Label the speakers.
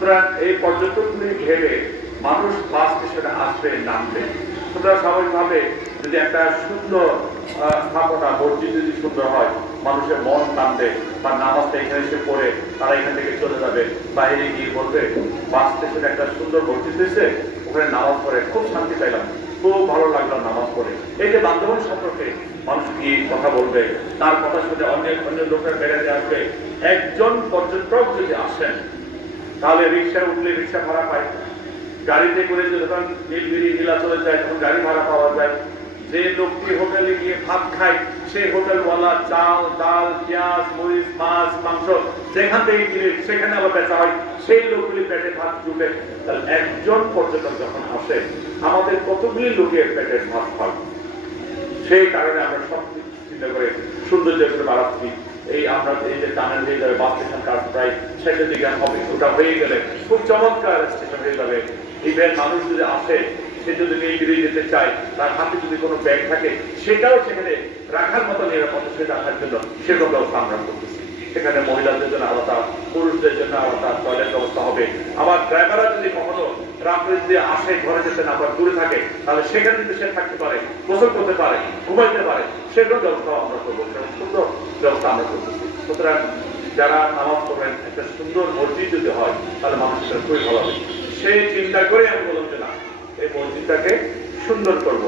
Speaker 1: সুতরাং এই পর্যটকগুলি ভেবে মানুষ বাস স্টেশনে আসবে, নামবে। সুতরাং স্বাভাবিকভাবে যদি একটা সুন্দর স্থাপনা, মসজিদ যদি সুন্দর হয়, মানুষের মন টানবে বা নামাজটা এখানে এসে পড়ে, তারা এখান থেকে চলে যাবে, বাইরে গিয়ে বলবে বাস স্টেশনে একটা সুন্দর মসজিদ এসে ওখানে নামাজ পড়ে, খুব শান্তি পাইলাম, খুব ভালো লাগল নামাজ পড়ে। এই যে বান্ধবন সম্পর্কে মানুষ কি কথা বলবে, তার কথা শুনে অনেক অন্য লোকের বেড়াতে আসবে। একজন পর্যটক যদি আসেন তাহলে রিক্সা উঠলে রিক্সা ভাড়া পায় গাড়িতে করে যখন নীলগিরি নীলাচলে যায়, তখন গাড়ি ভাড়া পাওয়া যায়। যে লোকটি হোটেলে গিয়ে ভাত খায় সেই হোটেলওয়ালা চাল, ডাল, পেঁয়াজ, মরিচ, মাছ, মাংস যেখান থেকে কিনে সেখানে আবার বেচা হয়। সেই লোকগুলি পেটে ভাত জুটে। তাহলে একজন পর্যটক যখন আসে, আমাদের কতগুলি লোকের পেটের ভাত হয়? সেই কারণে আমরা সব চিন্তা করে সৌন্দর্য করে বাড়াচ্ছি। এই আমরা এই যে টানেল হয়ে যাবে বাস স্টেশন কাজ প্রায় শেষের দিকে হবে, ওটা হয়ে গেলে খুব চমৎকার স্টেশন হয়ে যাবে। ইভেন মানুষ যদি আসে, সে যদি নিয়ে যেতে চায়, তার হাতে যদি কোনো ব্যাগ থাকে, সেটাও সেখানে রাখার মতো নিরাপদ সে রাখার জন্য সেরকম ব্যবস্থা আমরা করতেছি। সেখানে মহিলাদের জন্য আলাদা, পুরুষদের জন্য আলাদা টয়লেট ব্যবস্থা হবে। আবার ড্রাইভাররা যদি রাত্রে যদি আসে, ঘরে যেতে না পারে, দূরে থাকে, তাহলে সেখানে যদি সে থাকতে পারে, গোসল করতে পারে, ঘুমাইতে পারে, সেগুলো ব্যবস্থা আমরা করব। সুন্দর ব্যবস্থা আমরা করতেছি সুতরাং যারা নামাজ পড়েন একটা সুন্দর মসজিদ যদি হয়, তাহলে মানুষের খুবই ভালো হবে। সেই চিন্তা করে আমি বললাম যে না, এই মসজিদটাকে সুন্দর করব।